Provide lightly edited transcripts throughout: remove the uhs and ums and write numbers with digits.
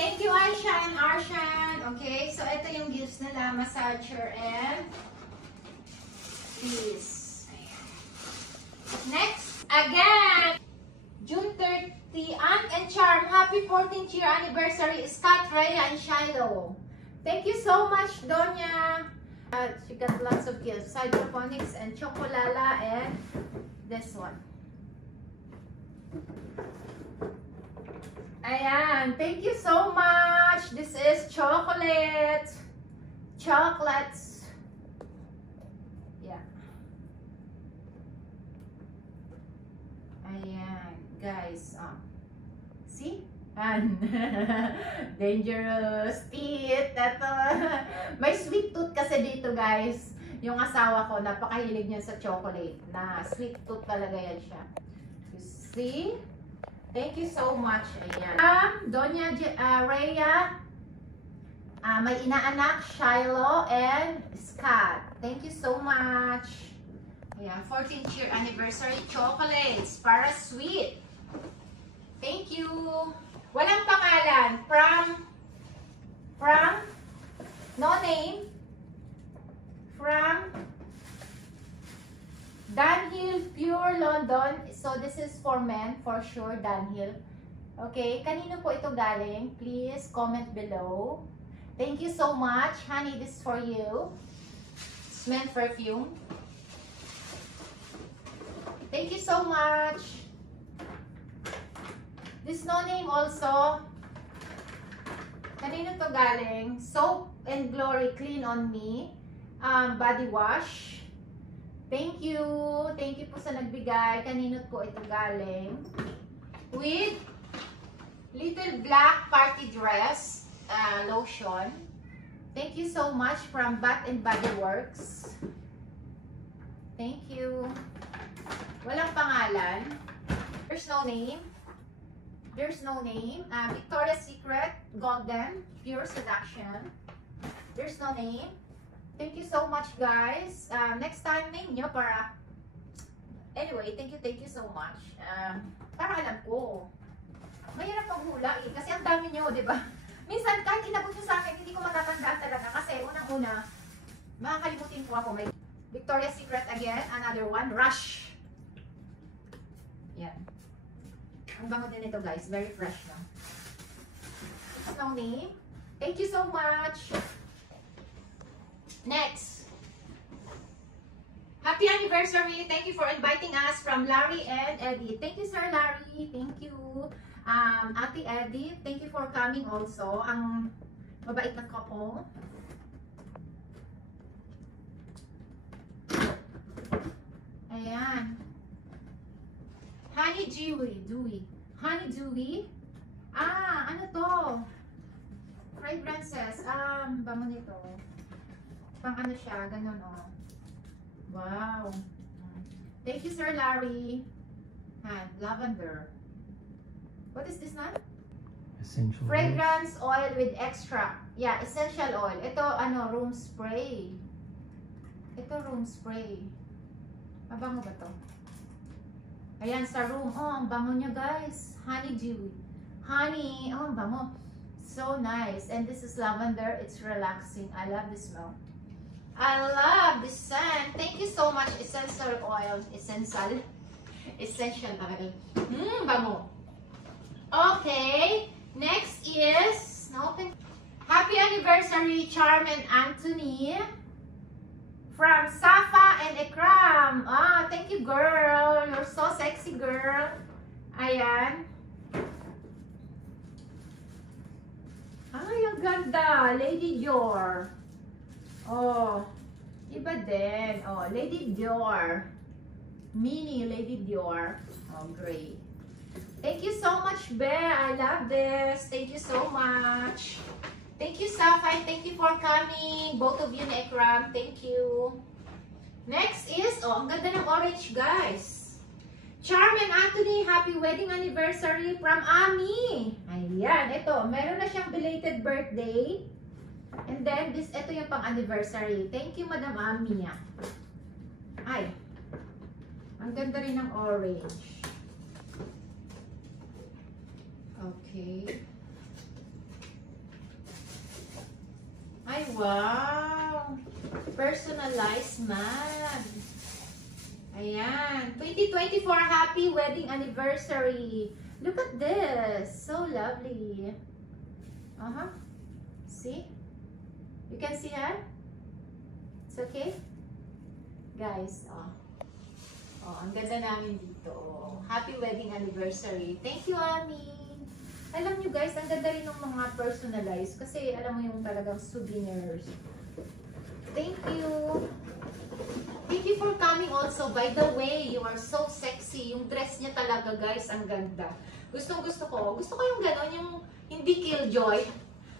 Thank you, Aisha and Arshan. Okay, so ito yung gifts nila, massager and peace. Next, again, June 30, Aunt and Charm, happy 14th year anniversary, Scott, Rhea, and Shiloh. Thank you so much, Donya. She got lots of gifts, hydroponics and chocolala and this one. Ayan, thank you so much. This is chocolate. Chocolates. Yeah. Ayan, guys. See? And dangerous teeth. Ito. May sweet tooth kasi dito, guys. Yung asawa ko, napakahilig niya sa chocolate. Na sweet tooth talaga yan siya. You see? Thank you so much. Ayan. Donya Rhea, may inaanak, Shiloh, and Scott. Thank you so much. Ayan, 14th year anniversary chocolates para sweet. Thank you. Walang pangalan. From no name. From Dunhill Pure London. So this is for men for sure, Dunhill. Okay, kanino po ito galing? Please comment below. Thank you so much. Honey, this is for you. It's men perfume. Thank you so much. This no name also. Kanino to galing? Soap and Glory Clean on Me. Body wash. Thank you. Thank you po sa nagbigay. Kanino po ito galing? With little black party dress lotion. Thank you so much from Bath and Body Works. Thank you. Walang pangalan. There's no name. There's no name. Victoria's Secret Golden Pure Seduction. There's no name. Thank you so much, guys. Next time, name nyo para... Anyway, thank you so much. Para alam ko. Mahirap maghula eh. Kasi ang dami nyo, di ba? Minsan, kahit inabot nyo sa akin, hindi ko matatandaan talaga. Kasi unang-una, makakalimutin ko ako. May Victoria's Secret again. Another one. Rush. Yan. Ang bango din ito, guys. Very fresh na. It's no name. Thank you so much. Next. Happy anniversary. Thank you for inviting us from Larry and Eddie. Thank you, Sir Larry. Thank you. Ate Eddie, thank you for coming also. Ang mabait na couple. Ayan. Honey Dewy. Honey Dewy. Ano to? Fragrances. Bango nito. Pang ano siya, ganun oh. Wow. Thank you, Sir Larry. Lavender. What is this one? Essential Fragrance oil with extract. Yeah, essential oil. Ito, ano, room spray. Ito, room spray. Mabango ba to? Ayan, sa room. Oh, ang bango niya, guys. Honey Dewy. Honey. Oh, ang bango. So nice. And this is lavender. It's relaxing. I love the smell. I love the scent. Thank you so much, essential oil. Essential oil. Bango. Okay. Next is happy anniversary, Charm and Anthony. From Safa and Ikram. Thank you, girl. You're so sexy, girl. Ayan. Ay, ang ganda. Lady Dior. Oh, iba din. Oh, Lady Dior. Mini Lady Dior. Oh, great. Thank you so much, Be. I love this. Thank you so much. Thank you, Safa. Thank you for coming. Both of you, Nekram. Thank you. Next is, ang ganda ng orange, guys. Charm and Anthony, happy wedding anniversary from Ami. Ayan, ito. Meron na siyang belated birthday. And then, ito yung pang-anniversary. Thank you, Madam Ami. Ay, ang ganda rin ng orange. Okay. Ay, wow! Personalized mug. Ayan. 2024 happy wedding anniversary. Look at this. So lovely. See? You can see her? It's okay? Guys, ang ganda namin dito. Happy wedding anniversary. Thank you, Ami. Alam nyo guys, ang ganda rin ng mga personalized kasi alam mo yung talagang souvenirs. Thank you. Thank you for coming also. By the way, you are so sexy. Yung dress niya talaga guys, ang ganda. Gustong gusto ko. Gusto ko yung gano'n, yung hindi killjoy.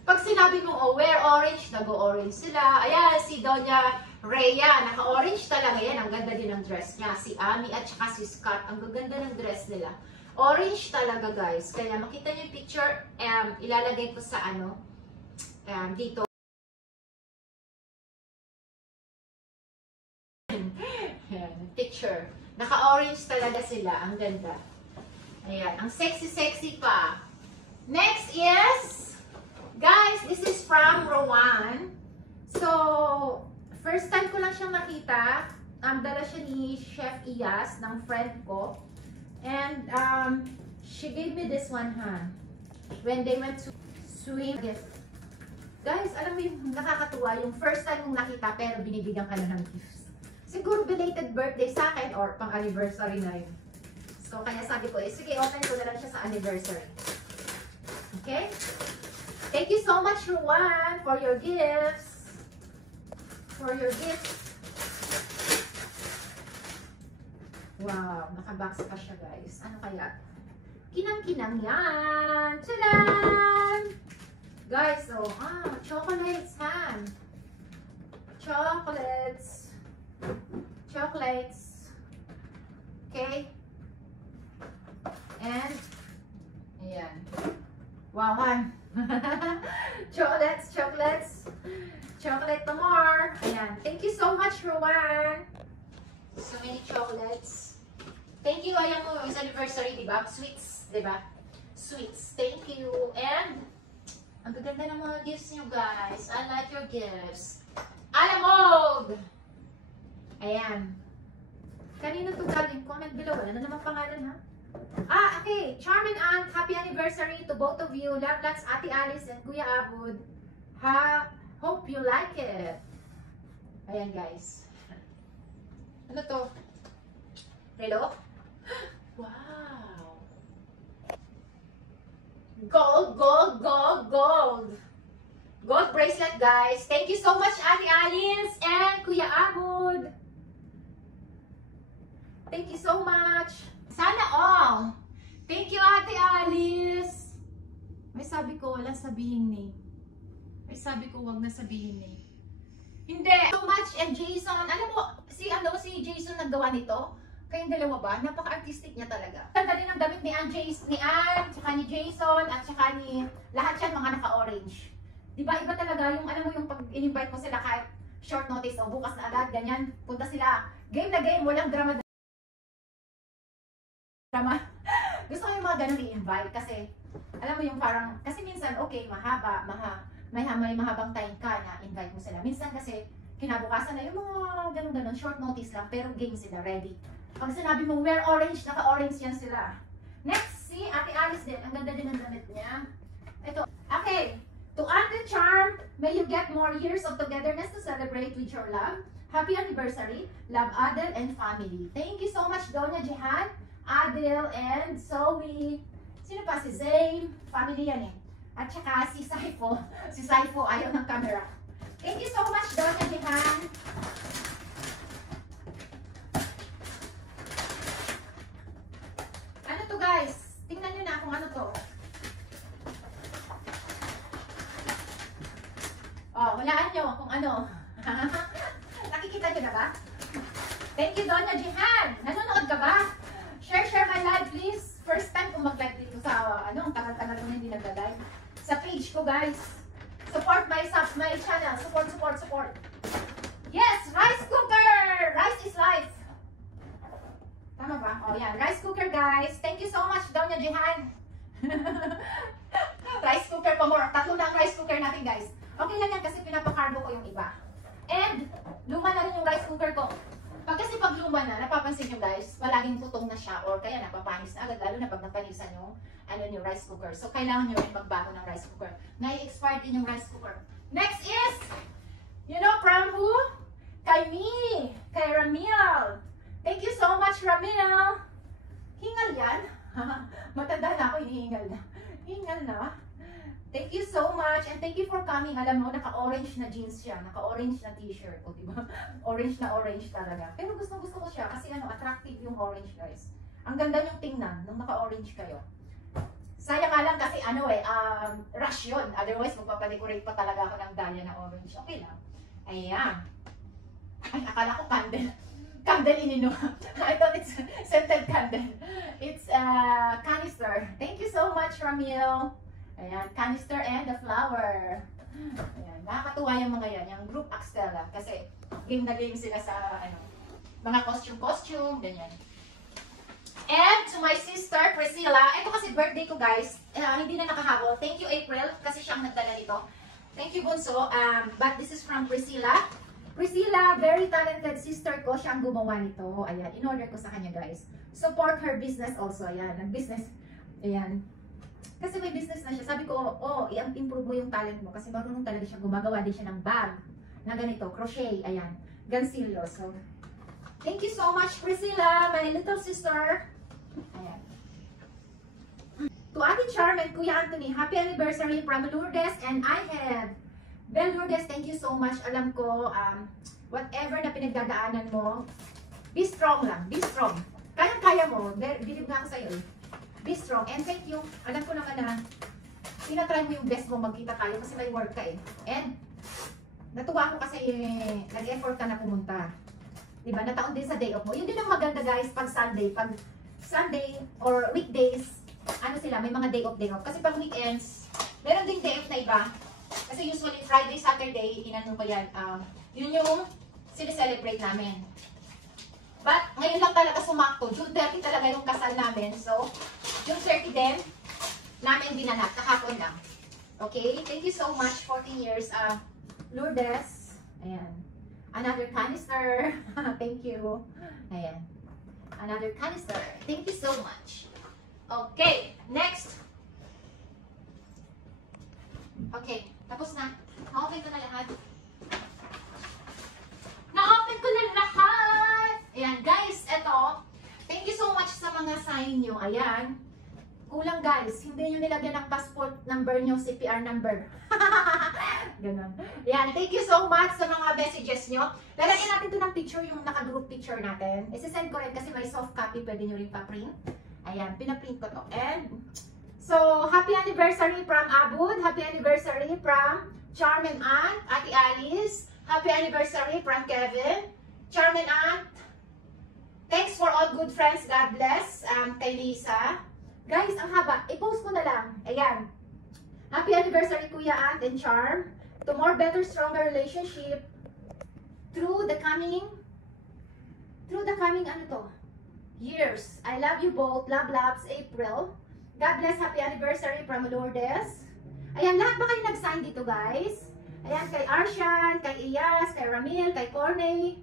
Pag sinabi mong, oh, wear orange, nag-orange sila. Ayan, si Doña Rhea, naka-orange talaga yan. Ang ganda din ng dress niya. Si Ami at saka si Scott, ang gaganda ng dress nila. Orange talaga guys. Kaya makita niyo yung picture, ilalagay ko sa dito. Picture. Naka-orange talaga sila. Ang ganda. Ayan. Ang sexy-sexy pa. Next is, guys, this is from Rowan. So, first time ko lang siyang nakita. Dala siya ni Chef Iyas ng friend ko. And she gave me this one, when they went to swim. Guys, alam mo yung nakakatuwa, yung first time mong nakita pero binibigyan ka na ng gifts. Siguro belated birthday sa akin or pang anniversary na yun. So, kaya sabi ko, sige, open ko na lang siya sa anniversary. Okay? Thank you so much, Ruan, for your gifts. For your gifts. Wow, nakabox pa siya guys. Ano kaya? Kinang-kinang yan! Tadaan! Guys, chocolates, Chocolates. Chocolates. Okay? And, ayan. Wow, chocolates. Chocolate no more. Ayan. Thank you so much, Rowan. So many chocolates. Thank you, ayan mo, it's anniversary, diba? Sweets, diba? Sweets, thank you. And, ang gaganda ng mga gifts nyo, guys. I like your gifts. Alamog! Ayan. Kanino to galing? Comment below. Wala na naman pangalan, ha? Okay. Charmin Aunt, happy anniversary to both of you. Love lots, Ate Alice and Kuya Abud. Hope you like it. Ayan, guys. Ano to? Hello? Wow! Gold bracelet, guys. Thank you so much, Ate Alice and Kuya Abud. Thank you so much. Sana all. Thank you, Ate Alice. May sabi ko, walang sabihin name. May sabi ko, wag na sabihin name. Hindi. So much and Jason. Alam mo, si Jason naggawa nito. Kayong dalawa ba? Napaka-artistic niya talaga. Ganda rin ang damit ni Anne, tsaka ni Jason, at tsaka ni lahat yan mga naka-orange. Diba? Iba talaga yung, alam mo yung pag in-invite mo sila kahit short notice o bukas na agad, ganyan, punta sila. Game na game, walang drama. Gusto ko yung mga ganun i-invite kasi, alam mo yung parang, kasi minsan, okay, may mahabang time ka na invite mo sila. Minsan kasi, kinabukasan na yung mga ganun-ganun, short notice lang, pero game sila, ready. Pag sinabi mo, wear orange, naka-orange yan sila. Next, si Ate Alice din. Ang ganda din ng damit niya. Ito. Okay. To add the charm, may you get more years of togetherness to celebrate with your love. Happy anniversary. Love, Adel and family. Thank you so much, Doña Jihan, Adel, and Zoe. Sino pa? Si Zane. Family yan eh. At saka si Saifo. Si Saifo ayaw ng camera. Thank you so much, Doña Jihan. Guys, tingnan nyo na kung ano to. Hulaan nyo kung ano. Nakikita nyo na ba? Thank you, Doña Jihan. Nanonood ka ba? Share my live, please. First time kong mag-live dito sa, ang tagal-tagal ko na hindi nag-live. Sa page ko, guys. Support my channel. Support. Yes, rice cooker! Rice is life. Tama ba? Yan. Rice cooker, guys. Thank you so much, Doña Jihan. Rice cooker pa more. 3 na ang rice cooker natin, guys. Okay lang yan kasi pinapakarbo ko yung iba. And, luma na rin yung rice cooker ko. Pag luma na, napapansin nyo guys, palaging tutong na siya or kaya napapanis na agad, lalo na pag napanisan yung, yung rice cooker. So, kailangan nyo rin magbago ng rice cooker. Nai-expired din yung rice cooker. Next is, you know from who? Kay me! Kay Ramil! Thank you so much, Ramil! Hingal yan? Matanda na ako, hinihingal na. Hingal na. Thank you so much and thank you for coming. Alam mo, naka-orange na jeans siya, naka-orange na t-shirt. O, diba? Orange na orange talaga. Pero gusto ko siya kasi attractive yung orange, guys. Ang ganda niyong tingnan nung naka-orange kayo. Sayang nga lang kasi rush yun. Otherwise, magpapadecorate pa talaga ako ng dahlia na orange. Okay lang. Ayan. Ay, akala ko candle. Candle ininom. I thought it's scented candle. It's canister. Thank you so much, Ramil. Ayan, canister and the flower. Ayan, nakakatuwa yung mga yan, yung group Axtella. Kasi game na game sila sa mga costume, ganyan. And to my sister, Priscilla. Ito kasi birthday ko, guys. Hindi na nakahabol. Thank you, April, kasi siya ang nagdala nito. Thank you, Bunso. But this is from Priscilla. Priscilla, very talented sister ko. Siya ang gumawa nito. Ayan, in-order ko sa kanya, guys. Support her business also. Ayan, nag-business. Ayan. Kasi may business na siya. Sabi ko, i-improve mo yung talent mo. Kasi marunong talaga siya. Gumagawa din siya ng bag. Na ganito, crochet. Ayan. Gansillo. So, thank you so much, Priscilla, my little sister. Ayan. To Ate Charmen, Kuya Anthony, happy anniversary from Lourdes. And I have Bel Lourdes, thank you so much. Alam ko, whatever na pinagdadaanan mo, be strong lang. Be strong. Kayang-kaya mo. Believe na ako sa'yo eh. Be strong. And thank you. Alam ko naman na tinatry mo yung best mo magkita tayo kasi may work ka eh. And natuwa ako kasi nag-effort ka na pumunta. Diba? Nataon din sa day off mo. Yun din ang maganda guys pag Sunday. Pag Sunday or weekdays, may mga day off. Kasi pag weekends, meron ding day off na iba. Kasi usually Friday, Saturday, ko yan. Yun yung sineselebrate namin. But, ngayon lang talaga sumakto. June 30 talaga yung kasal namin. So, June 30 din, namin binanat. Kahapon lang. Okay? Thank you so much. 14 years. Lourdes. Ayan. Another canister. Thank you. Ayan. Another canister. Thank you so much. Okay. Next. Okay. Tapos na. Na-open ko na lahat. Na-open ko na lahat! Ayan, guys, eto. Thank you so much sa mga sign nyo. Ayan. Kulang, guys. Hindi nyo nilagyan ng passport number nyo, CPR number. Ganon. Ayan, thank you so much sa mga messages nyo. Lalagyan natin ito ng picture, yung naka-group picture natin. Isisend ko rin kasi may soft copy. Pwede nyo rin pa-print. Ayan, pinaprint ko to. And, so, happy anniversary from Abud. Happy anniversary from Charmen Aunt, Ate Alice. Happy anniversary from Kevin. Charmen Aunt. Thanks for all good friends. God bless. Kay Lisa. Guys, ang haba. I-post ko na lang. Ayan. Happy anniversary, Kuya Aunt and Charm. To more better, stronger relationship through the coming years. I love you both. Love, loves, April. God bless. Happy anniversary from Lourdes. Ayan, lahat ba kayo nag-sign dito, guys? Ayan, kay Arshan, kay Iyas, kay Ramil, kay Corney.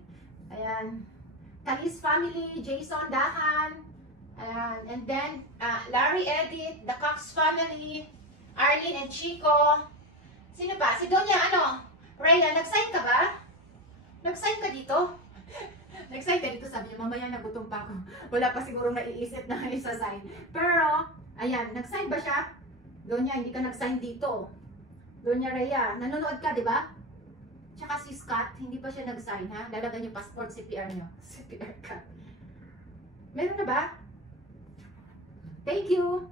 Ayan. Kalis family, Jason, Dahan. Ayan. And then, Larry, Edith, the Cox family, Arlene and Chico. Sino ba? Si Donya, Raya, nag-sign ka ba? Nag-sign ka dito? Nag-sign ka dito, sabi niya, mamaya nagutom pa ako. Wala pa siguro naiisip na isa-sign. Pero, ayan, nag-sign ba siya? Donya, hindi ka nag-sign dito. Donya Raya, nanonood ka, di ba? Tsaka si Scott, hindi pa siya nag-sign, ha? Lalagyan yung passport, CPR niyo. CPR ka. Meron na ba? Thank you!